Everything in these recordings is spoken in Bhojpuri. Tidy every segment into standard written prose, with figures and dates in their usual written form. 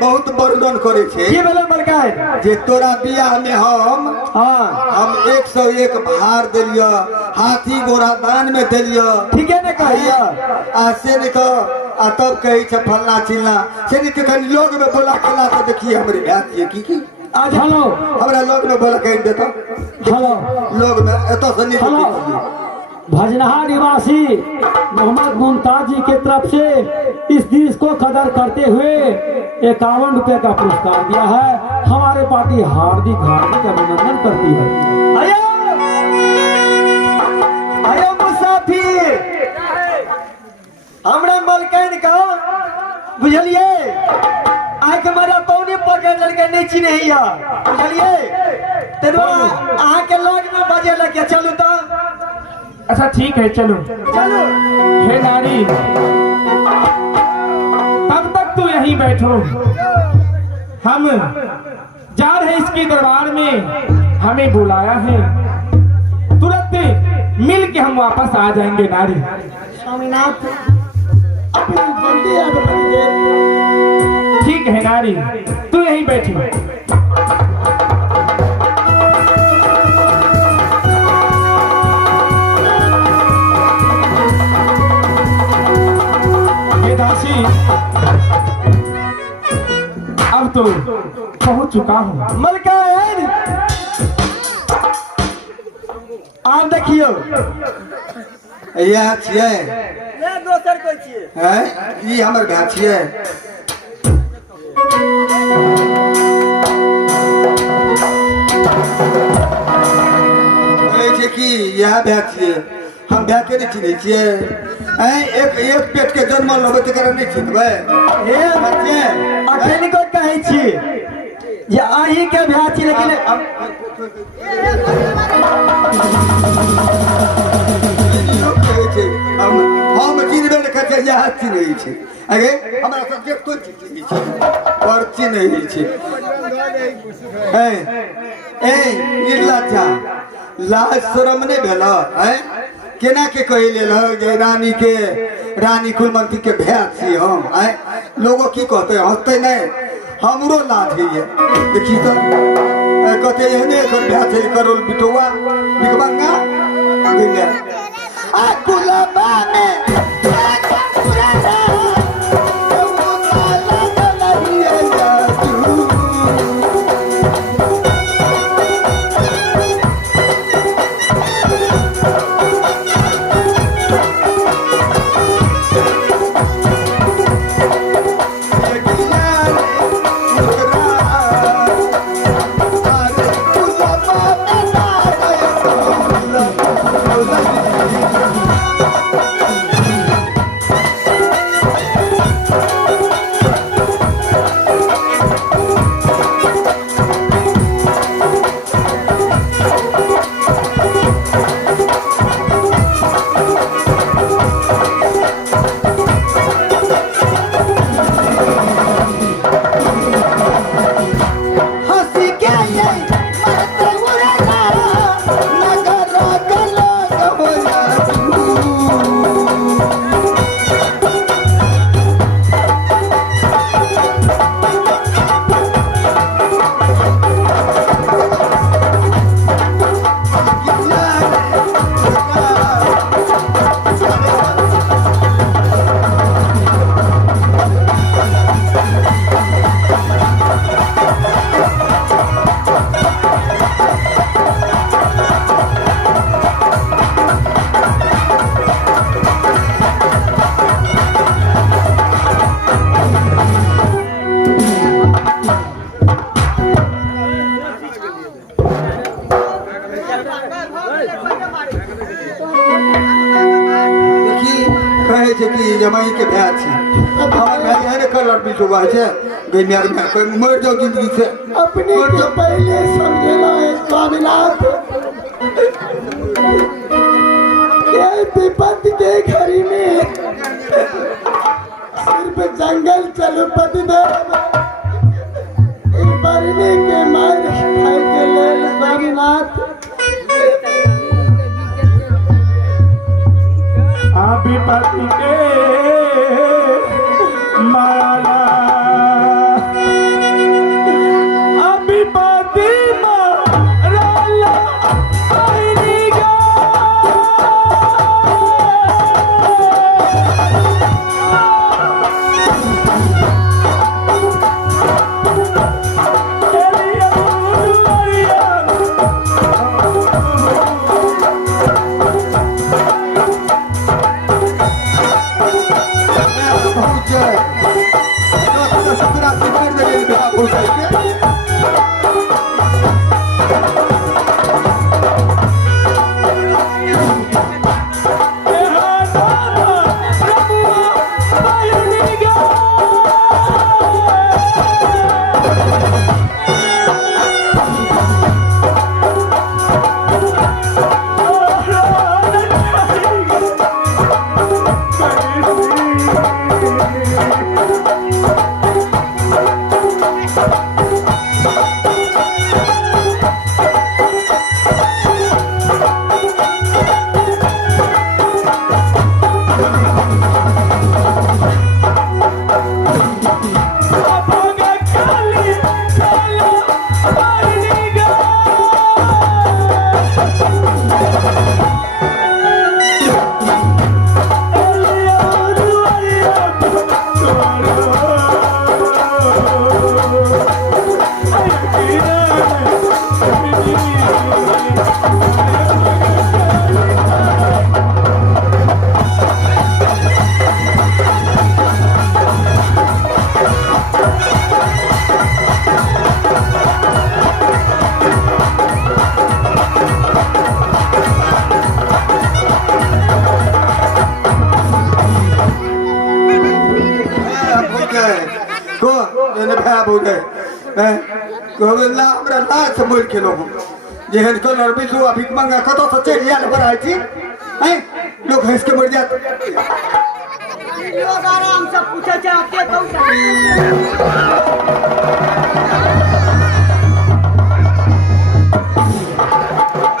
बहुत बर्दन करे छे ये बेला मलकाय जे तोरा बियाह में हम 101 भार देलियो, हाथी घोड़ा दान में देलियो, ठीक है ना कहिया आ से ने को आ तब कहि छ फलना चिलना से ने के लोग में बोला केला तो देखिए हमरे बात ये की आज हेलो हमरा लोग में बोला कहि देता हेलो लोग में एतो से नहीं भजनहा निवासी मोहम्मद मुमताज जी के तरफ से इस देश को कदर करते हुए 51 रुपए का पुरस्कार दिया है। हमारे पार्टी हार्दिक हार्दिक अभिनंदन करती है। आयो आयो मुसाफिर हमरा मलकन का बुझलिए आय के मारा पौने पकड़ लड़के नहीं चिन्ह या बुझलिए तेरो आ के लग में बजे लगे चलू तो अच्छा ठीक है चलो चलो। हे नारी तब तक तू यहीं बैठो, हम जा रहे इसके दरबार में, हमें बुलाया है, तुरंत मिल के हम वापस आ जाएंगे नारी। स्वामीनाथ अपनी जल्दी आ जाएंगे। ठीक है नारी तू यहीं बैठी। अब तो पहुंच चुका हूँ मलकान आप देखियो यह छिए ये दोसर कोई छिए हैं ई हमर भाई छिए बोले छे कि यह भाई छिए हम भाई के नहीं चिन्हे छिए एक पेट के जन्म लबे तकरा नहीं चिन्हबे हे बच्चे अखनी को कहै छी जे आही के भाई छी लेकिन हम चिन्हबे नहीं करते यह चिन्है छी आगे हमरा सब्जेक्ट तो चिन्है छी और चिन्है छी निर्लज्जा लाज शरम नहीं भेला केना के कहि लेलो जे रानी कुलमंत्री के भैया छी हम लोगो की कहते हंसते नहीं हमरो लाज है देखी तो कहते एहने कर भैया छै करोल बिटुआ निकबंगा दिले आ कुलबा में जमाई के भैया छी हमर भाई है ने कलर भी सुबह से गनियार में कोई मर जाओ जिंदगी से अपने के पहले समझेला है स्वामीनाथ। ये विपत के घड़ी में सिर्फ जंगल चलो पतिदेव मरने के मार खाए के लेल स्वामीनाथ। विपत्ति के माला विपत्ति माला आएगा। गोविंदा हमरा लाश मोड़ के लोग जेहन कलर बिसु अभिक मंगा कतो से चढ़ आयल बड़ा छी हैं लोग हंस के मर जात लोग आराम से पूछे छै के कहू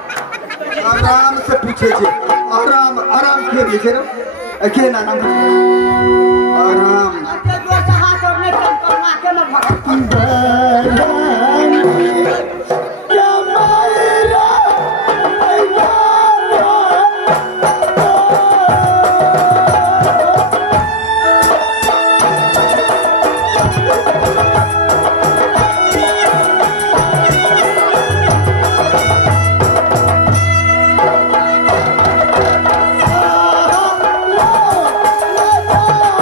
आराम से पूछे छै आराम आराम के भी छै के ना नाम आराम के दो से हाथ और नहीं करना के न भगत Oh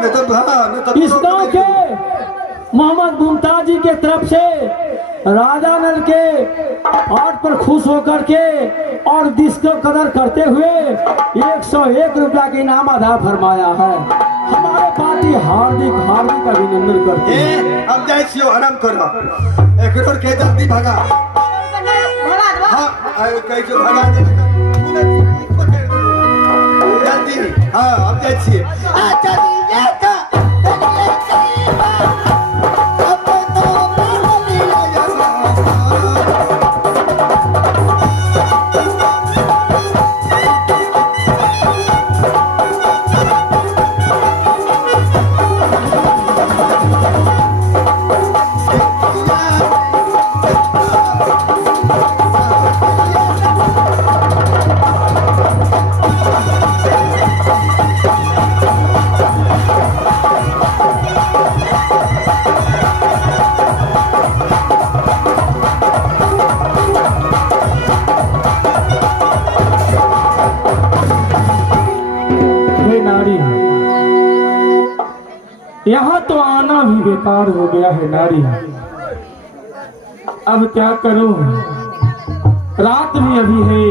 नहीं तो हाँ नहीं तो इस गांव के मोहम्मद मुमताज जी के तरफ से राजा नल के हाट पर खुश होकर के और जिसको कदर करते हुए 101 रुपया का इनाम अदा फरमाया है। हमारे पार्टी हार्दिक हार्दिक अभिनंदन करते हैं। हम जाए छियो आराम करो एक रोड के जल्दी भगा हाँ कहीं जो भगा दे जल्दी हाँ हम जाए छिए अच्छा जी ये का यहाँ तो आना भी बेकार हो गया है नारी। अब क्या करूं, रात भी अभी है,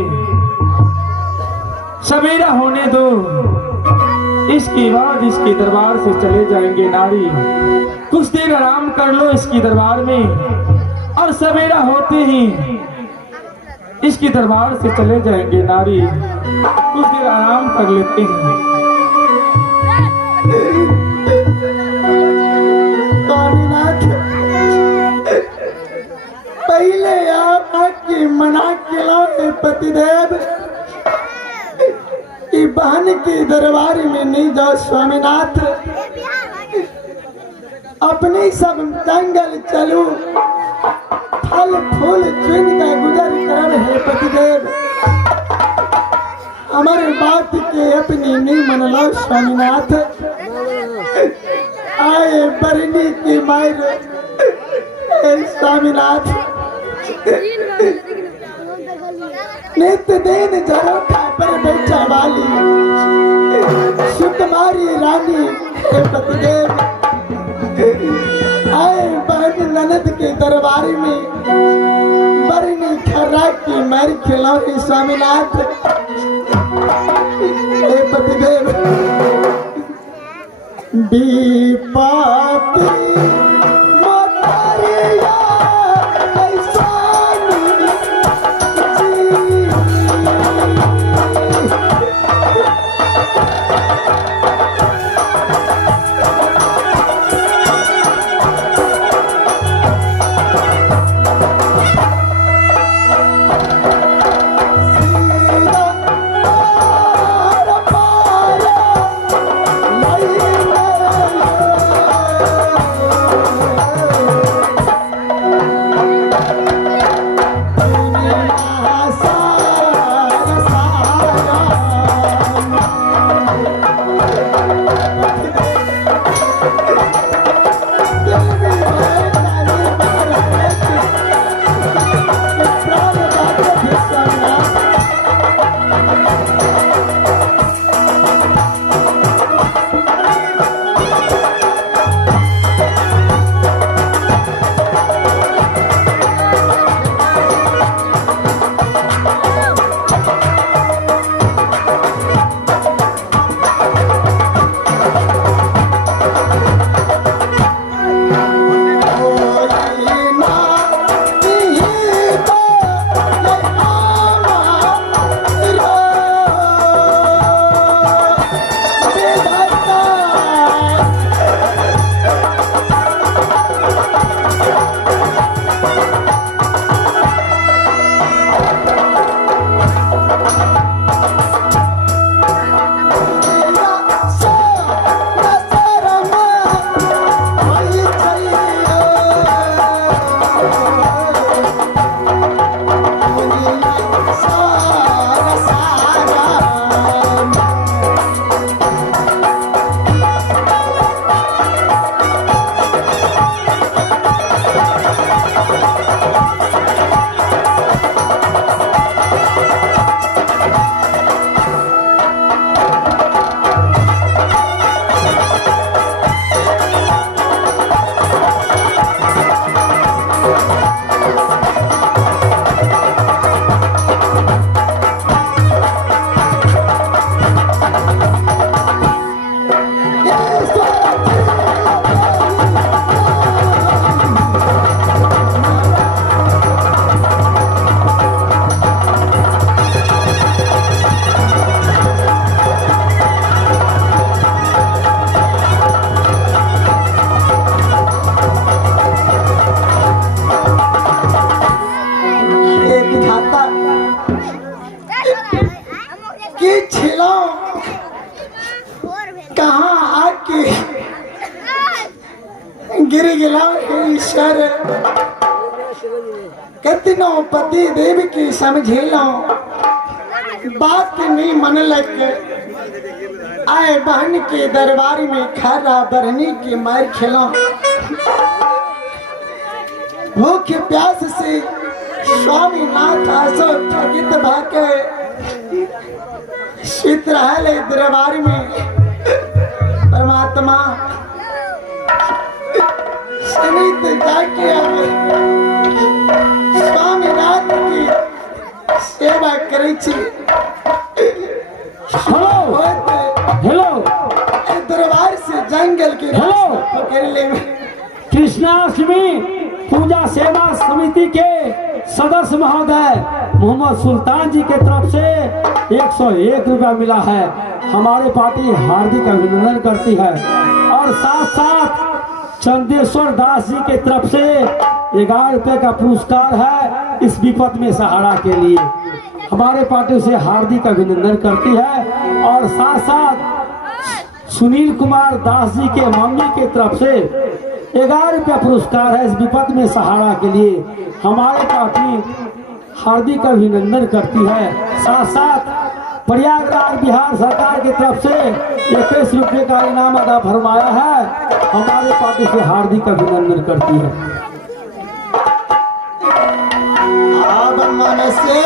सवेरा होने दो, इसके बाद इसके दरबार से चले जाएंगे नारी। कुछ देर आराम कर लो इसके दरबार में और सवेरा होते ही इसके दरबार से चले जाएंगे नारी। कुछ देर आराम कर लेते हैं। स्वामीनाथ पहले आप आके मना के लाओ पतिदेव कि बहन के दरबार में नहीं जाओ स्वामीनाथ, अपने सब जंगल चलो, फल फूल चुन का गुजर कर है पतिदेव। हमारे बात के अपनी नहीं मन लो स्वामीनाथ, आए बरनी की मार स्वामीनाथ। नित्य दिन जरोखा पर बैठा वाली सुकुमारी रानी पतिदेव आए बहन ननद के दरबार में बरनी खर्रा की मार खिलाओ स्वामीनाथ। पतिदेव दीपाती मोतारिया गिर गिला ईश्वर कितनो पति देव की समझे लो बात नहीं मन लग आए बहन के दरबार में खारा बरनी की मार खेलो भूख प्यास से स्वामी नाथ आसो थकित भाके शीतरहल दरबार में परमात्मा सनित जाके स्वामी नाथ की सेवा करे छी। हेलो हेलो दरबार से जंगल के हेलो पकड़ ले कृष्णाष्टमी पूजा सेवा समिति के सदस्य महोदय मोहम्मद सुल्तान जी के तरफ से 101 रुपया मिला है। हमारे पार्टी हार्दिक अभिनंदन करती है और साथ साथ चंदेश्वर दास जी के तरफ से 11 रुपये का पुरस्कार है इस विपद में सहारा के लिए। हमारे पार्टी से हार्दिक अभिनंदन करती है और साथ साथ सुनील कुमार दास जी के मम्मी के तरफ से 11 रुपया पुरस्कार है इस विपद में सहारा के लिए। हमारे पार्टी हार्दिक अभिनंदन करती है। साथ साथ प्रयागराज बिहार सरकार की तरफ से 21 रुपये का इनाम अदा फरमाया है। हमारे पार्टी से हार्दिक अभिनंदन करती है। अब मन से